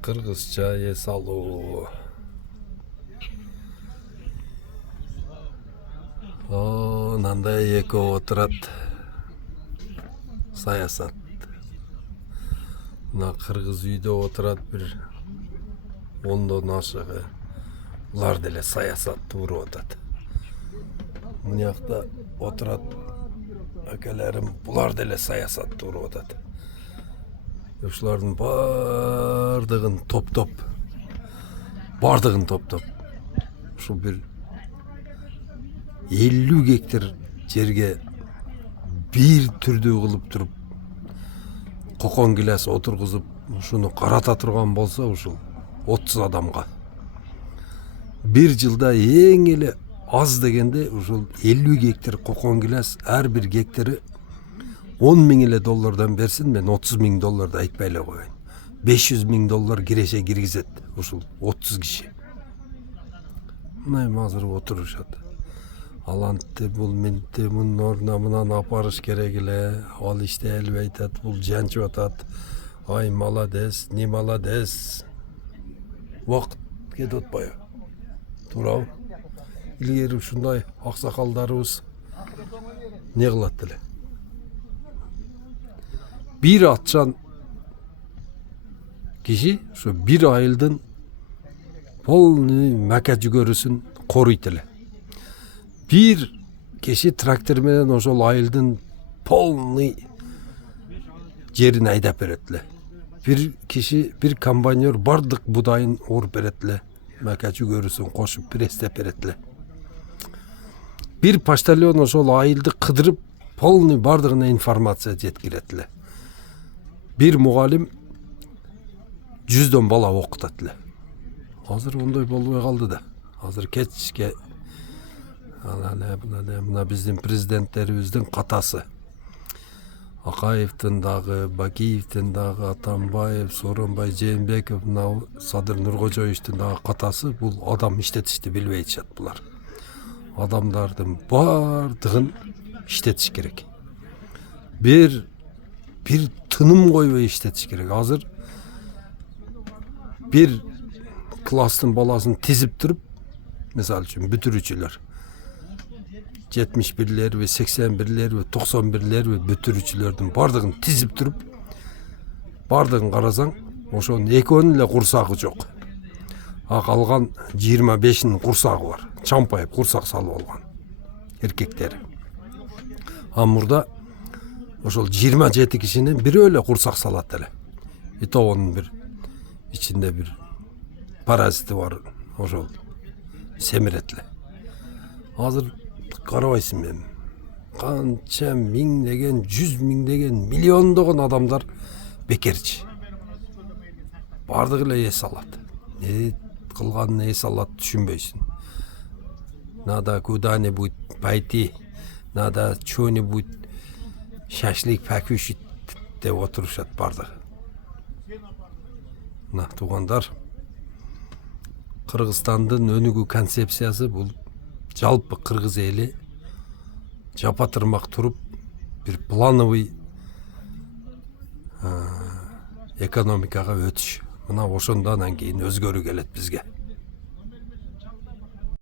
Кыргызча эс алуу. Мындай экөө отурат. Саясат. Мына кыргыз үйдө отурат бир 10дон ашыгы. Булар деле саясатты уруп атат. Мынакта отурат акелерим, булар деле саясатты уруп атат. Ушулардын бардыгын топтоп, ушул бир 50 гектар жерге бир түрдүү кылып туруп, кокон гилес отургузуп, ушуну карата турган болсо, ушул 30 адамга бир жылда эң эле аз дегенде ушул 50 гектар кокон гилес, ар бир гектары 10 000 эле доллардан берсин, мен 30 000 долларды айтпай эле коеюн. 500 000 доллар киреше киргизет ушул 30 киши. Мына азыр отурушат. Алантты, бул ментти, мунун ордуна мынаны апарыш керек эле, ал иштей албай атат, бул жанчып атат. Ай, молодец, не молодец. Вакыт кетип атпайбы? Туурабы? Илгери ушундай аксакалдарыбыз не кылат эле? Bir атчан киши ушу bir айылдын полный мака жүгөрүсүн корuyт эле. Bir киши трактор менен ошол айылдын полный жерин айдап берет эле. Bir киши, bir комбайнер бардык будайын оруп берет эле. Мака жүгөрүсүн кошуп престеп берет эле. Bir почтальон ошол айылды кыдырып, полный бардыгына информация жеткирет эле. Bir мугалим 100дон бала окутат эле. Азыр ондой болбой калды да. Азыр кечке мына биздин президенттерибиздин катасы. Акаевдин дагы, Бакиевдин дагы, Атамбаев, Сооронбай Жээнбеков, мына Садыр Нуркожоевдин дагы катасы, бул адам иштетишти билбей атышат булар. Адамдардын бардыгын иштетиш керек. Bir тыным койбой иштетиш керек. Азыр bir класстын баласын тизип туруп, мисалы үчүн бүтүрүүчүлөр 71-лерби, 81-лерби, 91-лерби бүтүрүүчүлөрдүн бардыгын тизип туруп, бардыгын карасаң, ошонун экөөнүн эле курсагы жок. А калган 25-нин курсагы бар. Чампайып курсак салып алган эркектери. А мурда ошол 27 кишинин бирөө эле курсак салат эле. Итогунун бир ичинде бир паразити бар, ошол семирет эле. Азыр карабайсың мен. Канча миңдеген, 100 миңдеген, миллиондогон адамдар бекерчи. Бардыгы эле эс алат. Не кылганын эс алат түшүнбөйсүн. Надо куда-нибудь пойти, надо что-нибудь шашлык покушать деп отурушат бардыгы. Мына туугандар, Кыргызстандын өнүгүү концепциясы бул жалпы кыргыз эли жапатырмак туруп бир плановый экономикага өтүш. Мына ошондон кийин өзгөрүү келет бизге.